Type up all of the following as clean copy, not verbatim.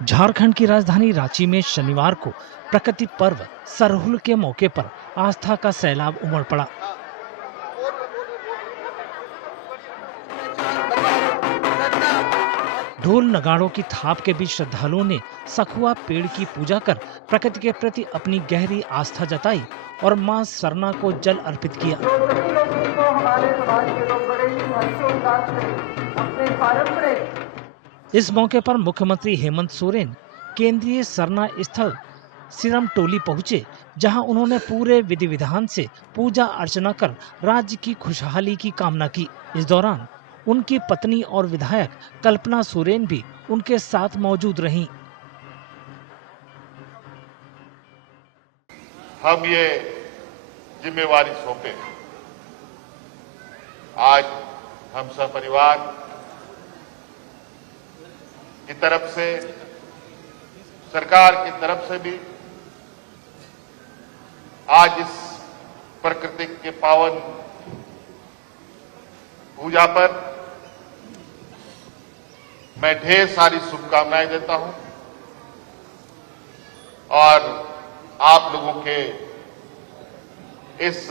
झारखंड की राजधानी रांची में शनिवार को प्रकृति पर्व सरहुल के मौके पर आस्था का सैलाब उमड़ पड़ा। ढोल नगाड़ों की थाप के बीच श्रद्धालुओं ने सखुआ पेड़ की पूजा कर प्रकृति के प्रति अपनी गहरी आस्था जताई और मां सरना को जल अर्पित किया। इस मौके पर मुख्यमंत्री हेमंत सोरेन केंद्रीय सरना स्थल सिरमटोली पहुंचे, जहां उन्होंने पूरे विधि विधान से पूजा अर्चना कर राज्य की खुशहाली की कामना की। इस दौरान उनकी पत्नी और विधायक कल्पना सोरेन भी उनके साथ मौजूद रहीं। हम ये जिम्मेवारी सौंपे, आज हम सपरिवार की तरफ से, सरकार की तरफ से भी आज इस प्रकृति के पावन पूजा पर मैं ढेर सारी शुभकामनाएं देता हूं और आप लोगों के इस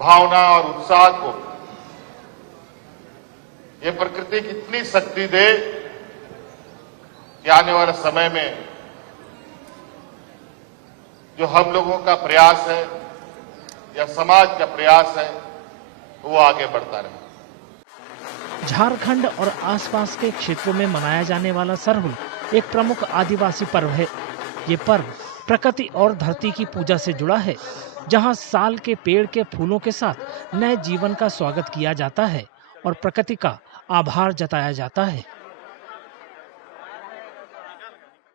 भावना और उत्साह को ये प्रकृति कितनी शक्ति दे कि आने वाले समय में जो हम लोगों का प्रयास है या समाज का प्रयास है वो आगे बढ़ता रहे। झारखंड और आसपास के क्षेत्रों में मनाया जाने वाला सरहुल एक प्रमुख आदिवासी पर्व है। ये पर्व प्रकृति और धरती की पूजा से जुड़ा है, जहां साल के पेड़ के फूलों के साथ नए जीवन का स्वागत किया जाता है और प्रकृति का आभार जताया जाता है।